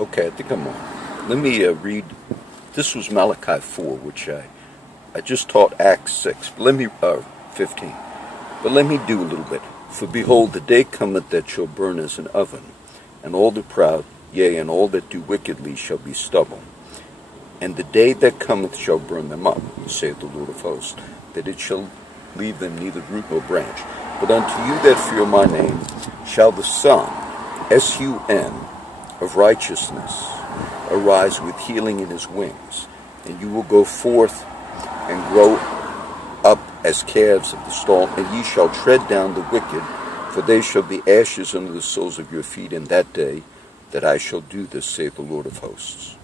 Okay, I think I'm on. Let me read. This was Malachi 4, which I just taught Acts 6. But let me 15. But let me do a little bit. For behold, the day cometh that shall burn as an oven, and all the proud, yea, and all that do wickedly shall be stubble. And the day that cometh shall burn them up, saith the Lord of hosts, that it shall leave them neither root nor branch. But unto you that fear my name shall the Son, S-U-N, of righteousness arise with healing in his wings, and you will go forth and grow up as calves of the stall, and ye shall tread down the wicked, for they shall be ashes under the soles of your feet in that day that I shall do this, saith the Lord of hosts.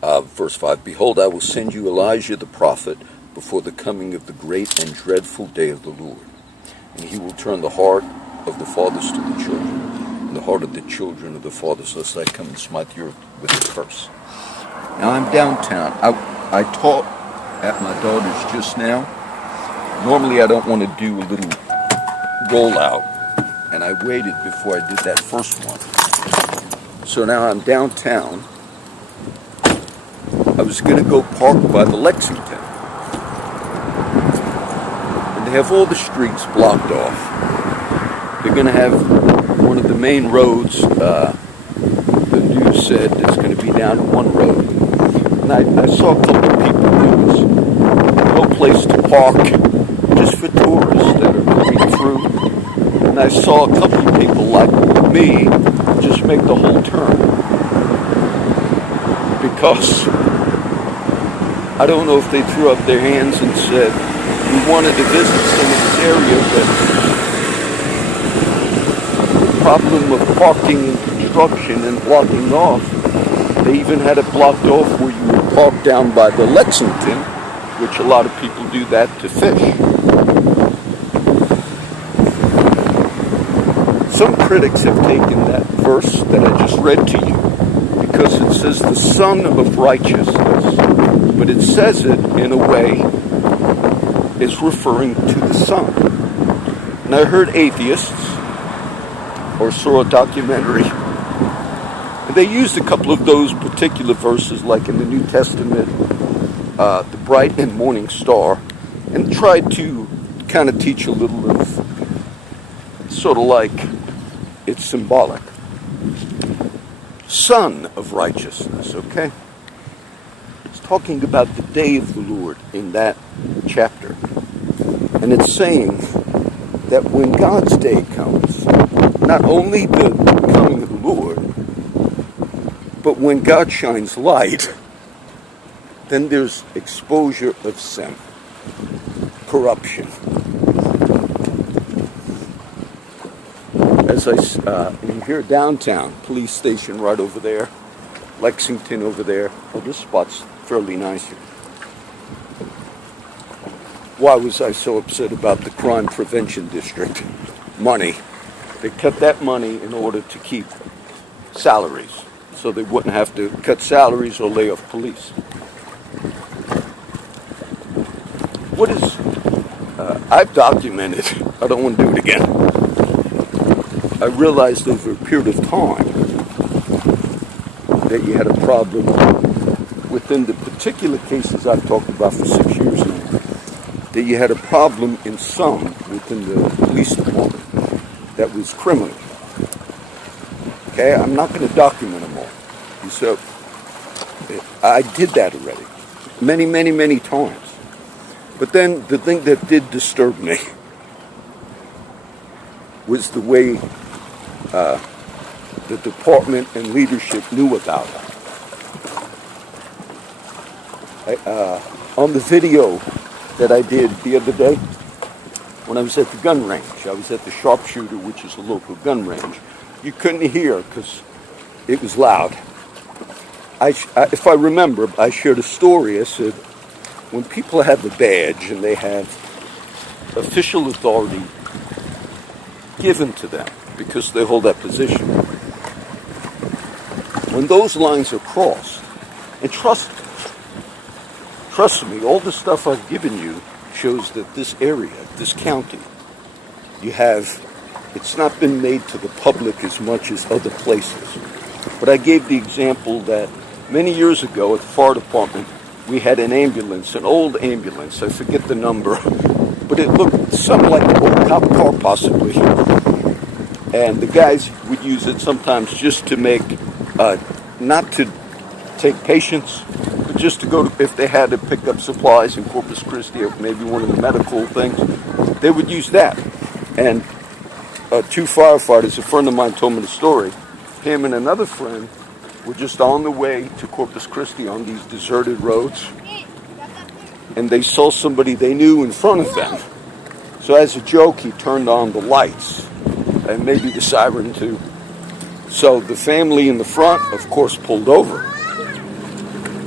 Verse 5, Behold, I will send you Elijah the prophet before the coming of the great and dreadful day of the Lord. And he will turn the heart of the fathers to the children, and the heart of the children of the fathers, lest I come and smite the earth with a curse. Now I'm downtown. I taught at my daughter's just now. Normally I don't want to do a little rollout, and I waited before I did that first one. So now I'm downtown. I was going to go park by the Lexington. And they have all the streets blocked off. They're going to have one of the main roads, the news said, is going to be down one road. And I saw a couple of people. There was no place to park, just for tourists that are coming through. And I saw a couple of people like me just make the whole turn. Because I don't know if they threw up their hands and said, we wanted to visit some of this area, but the problem of parking and construction and blocking off, they even had it blocked off where you would park down by the Lexington, which a lot of people do that to fish. Some critics have taken that verse that I just read to you, because it says the Son of Righteousness, but it says it in a way it's referring to the Son. And I heard atheists, or saw a documentary, and they used a couple of those particular verses, like in the New Testament, the bright and morning star, and tried to kind of teach a little of, sort of like it's symbolic. Son of righteousness, okay? It's talking about the day of the Lord in that chapter. And it's saying that when God's day comes, not only the coming of the Lord, but when God shines light, then there's exposure of sin, corruption. As you hear downtown, police station right over there, Lexington over there. Oh, this spot's fairly nice here. Why was I so upset about the crime prevention district? Money. They cut that money in order to keep salaries, so they wouldn't have to cut salaries or lay off police. What is, I've documented, I don't want to do it again. I realized over a period of time that you had a problem within the particular cases I've talked about for 6 years now, that you had a problem in some within the police department that was criminal. Okay, I'm not going to document them all. So I did that already, many, many, many times. But then the thing that did disturb me was the way the department and leadership knew about it. On the video that I did the other day, when I was at the gun range, I was at the Sharpshooter, which is a local gun range. You couldn't hear because it was loud. If I remember, I shared a story. I said, when people have a badge and they have official authority given to them because they hold that position, when those lines are crossed, and trust me, all the stuff I've given you shows that this area, this county, it's not been made to the public as much as other places. But I gave the example that many years ago at the fire department, we had an ambulance, an old ambulance. I forget the number, but it looked something like an old cop car possibly. And the guys would use it sometimes just to make, not to take patients, but just to go to, if they had to pick up supplies in Corpus Christi or maybe one of the medical things, they would use that. And two firefighters, a friend of mine told me the story, him and another friend were just on the way to Corpus Christi on these deserted roads, and they saw somebody they knew in front of them. So as a joke, he turned on the lights, and maybe the siren too. So the family in the front, of course, pulled over.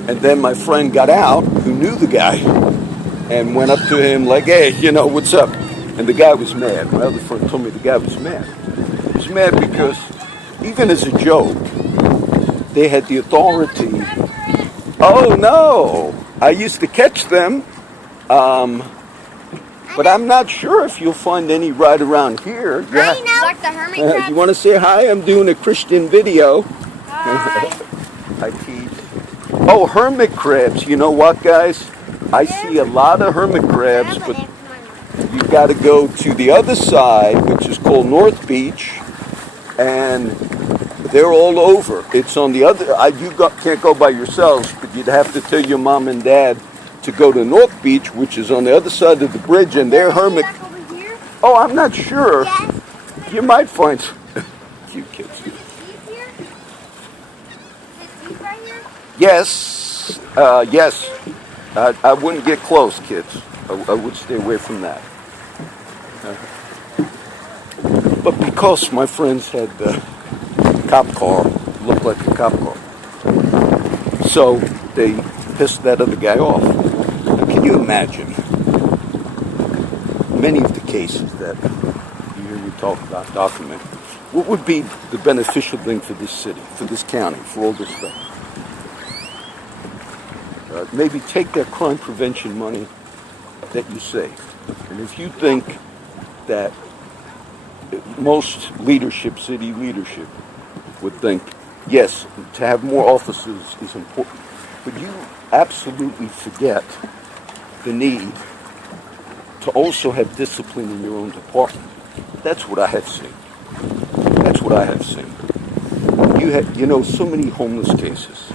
And then my friend got out, who knew the guy, and went up to him like, hey, what's up? And the guy was mad. My other friend told me the guy was mad. He was mad because, even as a joke, they had the authority. Oh, no, I used to catch them, but I'm not sure if you'll find any right around here. I know. Like the hermit crabs. You want to say hi? I'm doing a Christian video. Hi. Hi, Pete. Oh, hermit crabs. You know what, guys? I see a lot of hermit crabs, but you've got to go to the other side, which is called North Beach, and they're all over. It's on the other. Can't go by yourselves, but you'd have to tell your mom and dad to go to North Beach, which is on the other side of the bridge, and they're hermit. Over here? Oh, I'm not sure. Yes. You might find cute kids. Is it deep right here? Yes, yes. I wouldn't get close, kids. I would stay away from that. But because my friends had the cop car, looked like a cop car, so they pissed that other guy off. Now, can you imagine many of the cases that you hear me talk about, document? What would be the beneficial thing for this city, for this county, for all this stuff? Maybe take that crime prevention money that you save. And if you think that most leadership, city leadership, would think, yes, to have more officers is important, but you absolutely forget the need to also have discipline in your own department. That's what I have seen. That's what I have seen. You have, so many homeless cases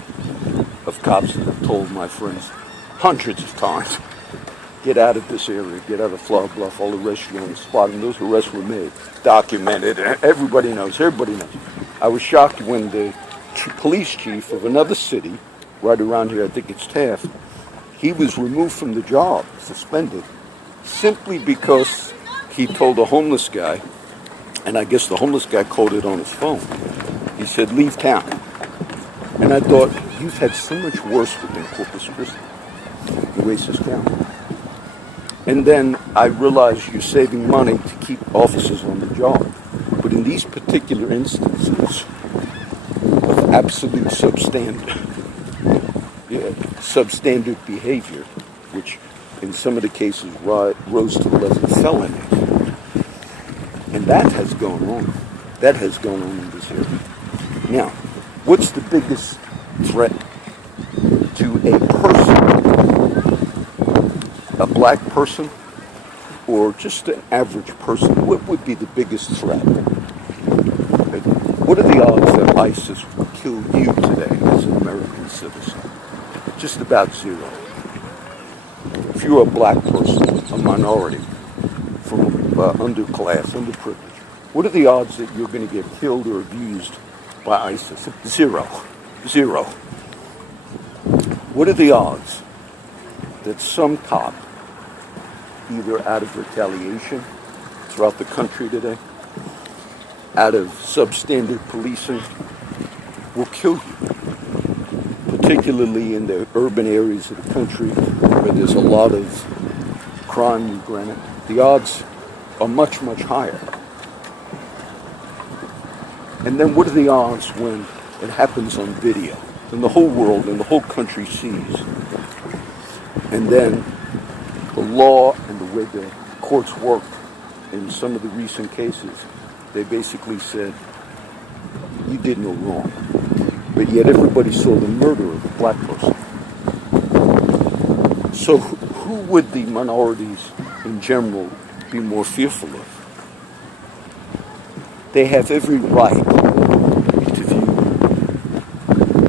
of cops that have told my friends hundreds of times, get out of this area, get out of Flower Bluff, all the arrests you're on the spot, and those arrests were made, documented, everybody knows. I was shocked when the police chief of another city, right around here, I think it's Taft, he was removed from the job, suspended, simply because he told a homeless guy, and I guess the homeless guy called it on his phone, he said, leave town. And I thought, you've had so much worse within Corpus Christi, the racist county. And then I realized you're saving money to keep officers on the job. But in these particular instances of absolute substandard behavior, which in some of the cases rose to the level of felony, and that has gone on. That has gone on in this area. Now, what's the biggest threat to a person, a black person, or just an average person? What would be the biggest threat? What are the odds that ISIS will kill you today as an American citizen? Just about zero. If you're a black person, a minority, from underclass, underprivileged, what are the odds that you're going to get killed or abused by ISIS? Zero. What are the odds that some cop, either out of retaliation throughout the country today, out of substandard policing, will kill you, particularly in the urban areas of the country where there's a lot of crime, granted? The odds are much, much higher. And then what are the odds when it happens on video and the whole world and the whole country sees? And then the law and the way the courts work in some of the recent cases, they basically said, you did no wrong. but yet everybody saw the murder of a black person. So who would the minorities in general be more fearful of? They have every right to view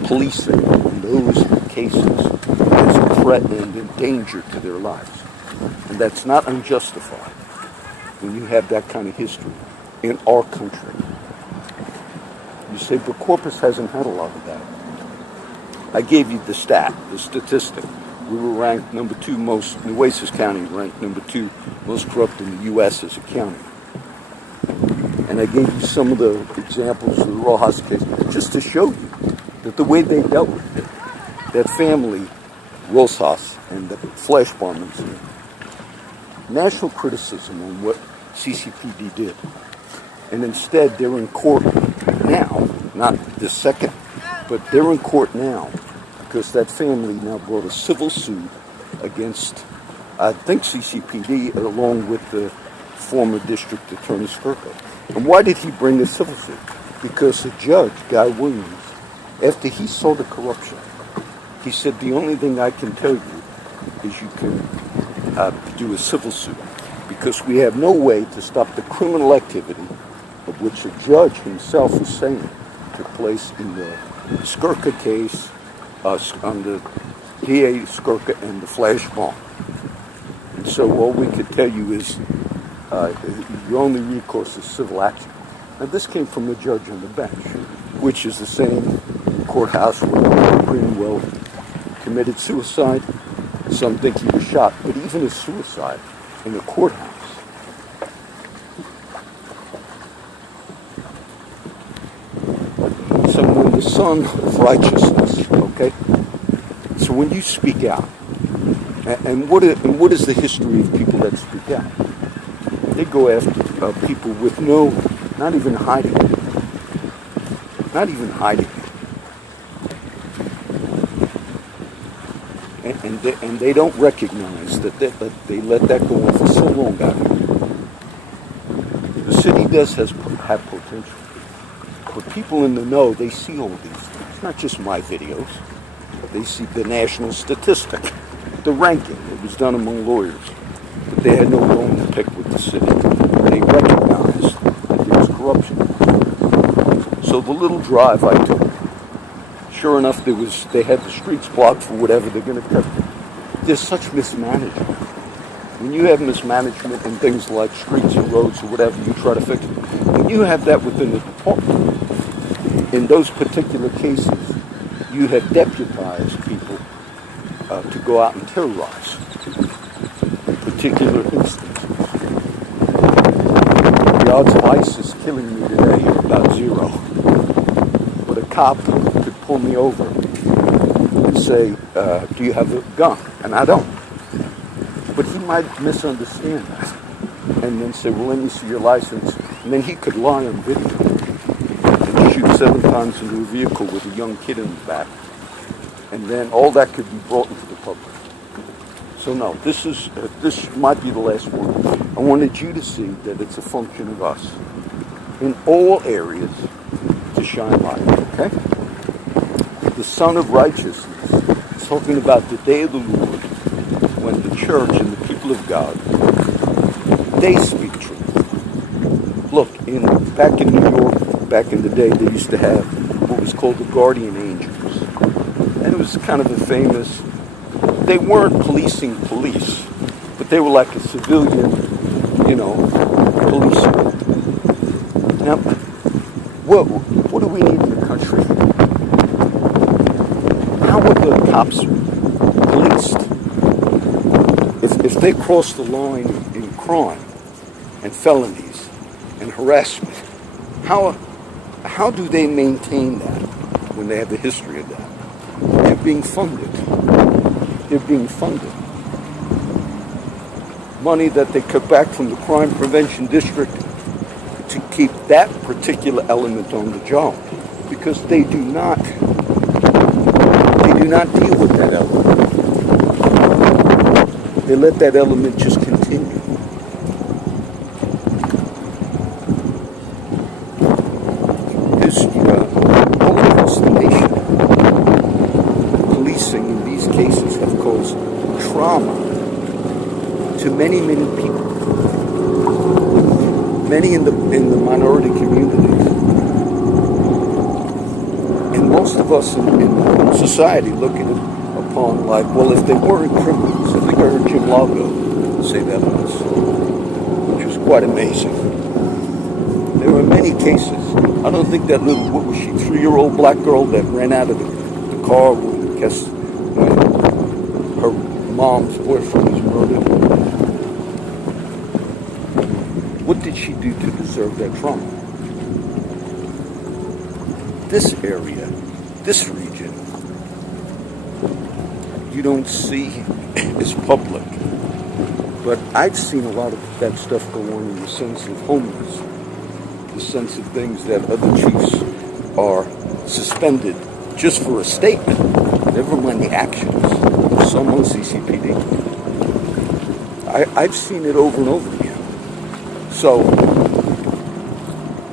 policing in those cases as a threat and a danger to their lives. And that's not unjustified when you have that kind of history in our country. You say, but Corpus hasn't had a lot of that. I gave you the statistic. We were ranked number 2 most, Nueces County ranked number 2 most corrupt in the U.S. as a county. And I gave you some of the examples of the Rojas case just to show you that the way they dealt with it, that family, Rosas, and the flash bomb incident, national criticism on what CCPD did. And instead, they're in court now, not this second, but they're in court now because that family now brought a civil suit against, I think, CCPD along with the former district attorney Skirka. And why did he bring a civil suit? Because the judge, Guy Williams, after he saw the corruption, he said, the only thing I can tell you is you can do a civil suit because we have no way to stop the criminal activity of which the judge himself was saying took place in the Skirka case on the DA Skirka and the flash bomb. And so all we could tell you is your only recourse is civil action. Now this came from the judge on the bench, which is the same courthouse where Greenwell committed suicide. Some think he was shot, but even a suicide in the courthouse. So when the son of righteousness, okay? So when you speak out, and what is the history of people that speak out? They go after people with no, not even hiding it. Not even hiding it. And they don't recognize that they let that go on for so long out here. The city does have potential. But people in the know, they see all these things. Not just my videos. They see the national statistic, the ranking. It was done among lawyers. But they had no bone to pick with the city. They recognized that there was corruption. So the little drive I took, sure enough, they had the streets blocked for whatever they're going to cut. There's such mismanagement. When you have mismanagement in things like streets and roads or whatever, you try to fix it. When you have that within the department, in those particular cases, you have deputized people to go out and terrorize in particular instances. The odds of ISIS killing me today are about 0. But a cop could pull me over and say, do you have a gun? And I don't. But he might misunderstand that. And then say, well, let me see your license. And then he could lie on video and shoot 7 times into a vehicle with a young kid in the back. And then all that could be brought into the public. So no, this might be the last one. I wanted you to see that it's a function of us in all areas to shine light, okay? The Son of Righteousness is talking about the day of the Lord when the church and the people of God, they speak truth. Look, back in New York, back in the day, they used to have what was called the guardian angels. And it was kind of a famous, they weren't policing police, but they were like a civilian, policing. Now, what do we need in the country? How are the cops policed? If they cross the line in crime and felonies and harassment, how do they maintain that when they have the history of that? They're being funded. They're being funded. Money that they cut back from the crime prevention district to keep that particular element on the job, because they do not deal with that element. They let that element just continue. This all across the nation. trauma to many, many people. Many in the minority communities. And most of us in society look at it upon like, well, if they weren't criminals, I think I heard Jim Lago say that once, which was quite amazing. There were many cases. I don't think that little, what was she, 3-year-old black girl that ran out of the car when her mom's boyfriend was murdered. What did she do to deserve that trauma? This area, this region, you don't see as public. But I've seen a lot of that stuff go on in the sense of homeless, the sense of things that other chiefs are suspended just for a statement, never mind the actions of someone CCPD. I've seen it over and over again. So,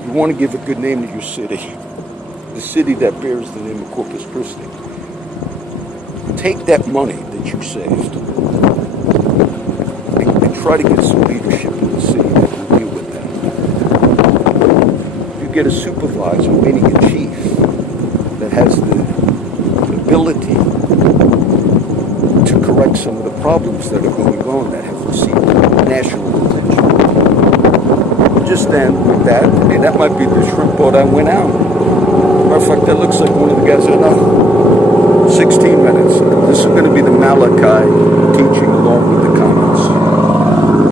you want to give a good name to your city, the city that bears the name of Corpus Christi. Take that money that you saved and try to get some leadership in the city that will deal with that. You get a supervisor, meaning a chief, that has the ability to correct some of the problems that are going on that have received national attention. Just then with that, hey, that might be the shrimp boat I went out. Matter of fact, that looks like one of the guys I know. 16 minutes. This is going to be the Malachi teaching along with the